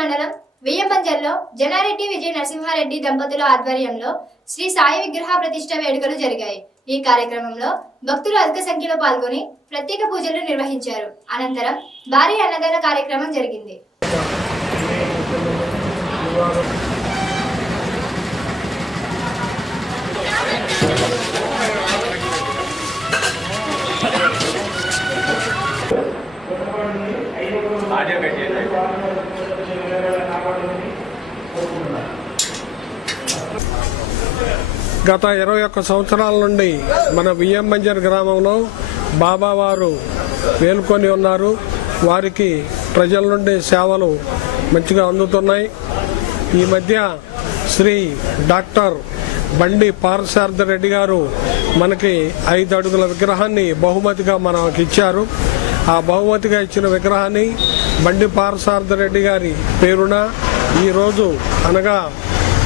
మండలం వియ్యంబంజర్లో జనారెడ్డి విజయ నరసింహారెడ్డి దంపతుల ఆధ్వర్యంలో శ్రీ సాయి విగ్రహ ప్రతిష్ఠ వేడుకలు జరిగాయి. ఈ కార్యక్రమంలో భక్తులు అధిక సంఖ్యలో పాల్గొని ప్రత్యేక పూజలు నిర్వహించారు. అనంతరం భారీ అన్నదాన కార్యక్రమం జరిగింది. గత 21 సంవత్సరాల నుండి మన వియ్యంబంజర్ గ్రామంలో బాబావారు వేలుకొని ఉన్నారు. వారికి ప్రజల నుండి సేవలు మంచిగా అందుతున్నాయి. ఈ మధ్య శ్రీ డాక్టర్ బండి పార్థసారథి రెడ్డి గారు మనకి 5 అడుగుల విగ్రహాన్ని బహుమతిగా మనకి ఇచ్చారు. ఆ బహుమతిగా ఇచ్చిన విగ్రహాన్ని బండి పార్థసారథి రెడ్డి గారి పేరున ఈరోజు అనగా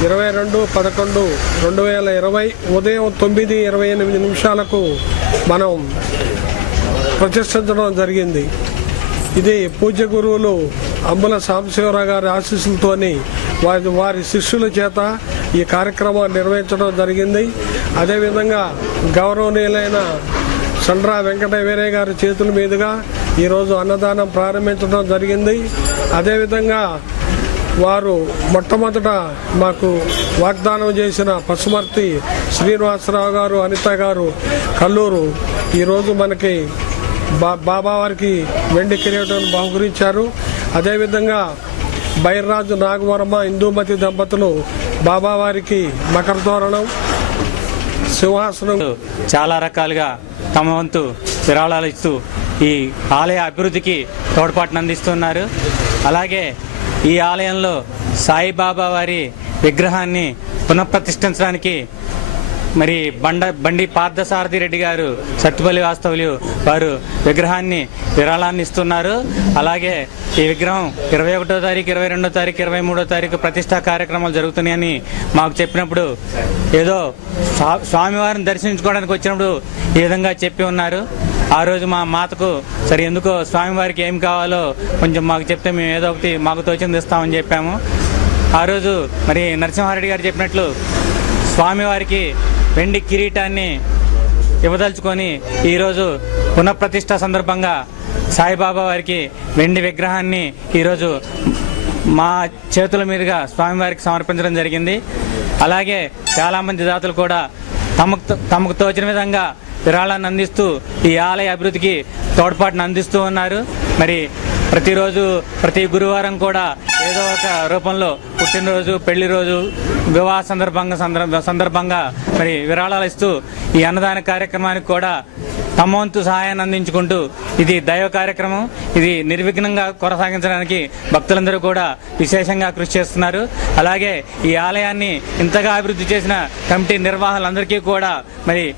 22/11/2020 ఉదయం 9:28 మనం ప్రతిష్ఠించడం జరిగింది. ఇది పూజ్య గురువులు అంబుల సాంబశివరావు గారి ఆశీస్సులతోని వారి శిష్యుల చేత ఈ కార్యక్రమాన్ని నిర్వహించడం జరిగింది. అదేవిధంగా గౌరవనీయులైన సండ్రా వెంకట వీరయ్య గారి చేతుల మీదుగా ఈరోజు అన్నదానం ప్రారంభించడం జరిగింది. అదేవిధంగా వారు మొట్టమొదట మాకు వాగ్దానం చేసిన పశుమర్తి శ్రీనివాసరావు గారు, అనిత గారు కల్లూరు ఈరోజు మనకి బాబావారికి వెండి కిరీటం బహుకరించారు. అదేవిధంగా బైర్రాజు నాగవర్మ, ఇందూమతి దంపతులు బాబావారికి మకర తోరణం, సింహాసనం చాలా రకాలుగా తమ వంతు విరాళాలు ఇస్తూ ఈ ఆలయ అభివృద్ధికి తోడ్పాటును అందిస్తున్నారు. అలాగే ఈ ఆలయంలో సాయిబాబా వారి విగ్రహాన్ని పునఃప్రతిష్ఠించడానికి మరి బండి పార్థసారథి రెడ్డి గారు సత్తుపల్లి వాస్తవులు వారు విగ్రహాన్ని విరాళాన్ని ఇస్తున్నారు. అలాగే ఈ విగ్రహం 21వ తారీఖు, 22వ తారీఖు, 23వ తారీఖు ప్రతిష్టా కార్యక్రమాలు జరుగుతున్నాయని మాకు చెప్పినప్పుడు ఏదో స్వామివారిని దర్శించుకోవడానికి వచ్చినప్పుడు ఈ విధంగా చెప్పి ఉన్నారు. ఆ రోజు మా మాతకు సరే ఎందుకో స్వామివారికి ఏం కావాలో కొంచెం మాకు చెప్తే మేము ఏదో ఒకటి మాకు తోచింది ఇస్తామని చెప్పాము. ఆ రోజు మరి నరసింహారెడ్డి గారు చెప్పినట్లు స్వామివారికి వెండి కిరీటాన్ని ఇవ్వదలుచుకొని ఈరోజు పునఃప్రతిష్ఠ సందర్భంగా సాయిబాబా వారికి వెండి విగ్రహాన్ని ఈరోజు మా చేతుల మీదుగా స్వామివారికి సమర్పించడం జరిగింది. అలాగే చాలామంది దాతలు కూడా తమకు తోచిన విధంగా విరాళాన్ని అందిస్తూ ఈ ఆలయ అభివృద్ధికి తోడ్పాటును అందిస్తూ ఉన్నారు. మరి ప్రతిరోజు ప్రతి గురువారం కూడా ఏదో ఒక రూపంలో పుట్టినరోజు, పెళ్లి రోజు, వివాహ సందర్భంగా మరి విరాళాలు ఇస్తూ ఈ అన్నదాన కార్యక్రమానికి కూడా తమ వంతు సహాయాన్ని అందించుకుంటూ ఇది దైవ కార్యక్రమం, ఇది నిర్విఘ్నంగా కొనసాగించడానికి భక్తులందరూ కూడా విశేషంగా కృషి చేస్తున్నారు. అలాగే ఈ ఆలయాన్ని ఇంతగా అభివృద్ధి చేసిన కమిటీ నిర్వాహకులందరికీ కూడా మరి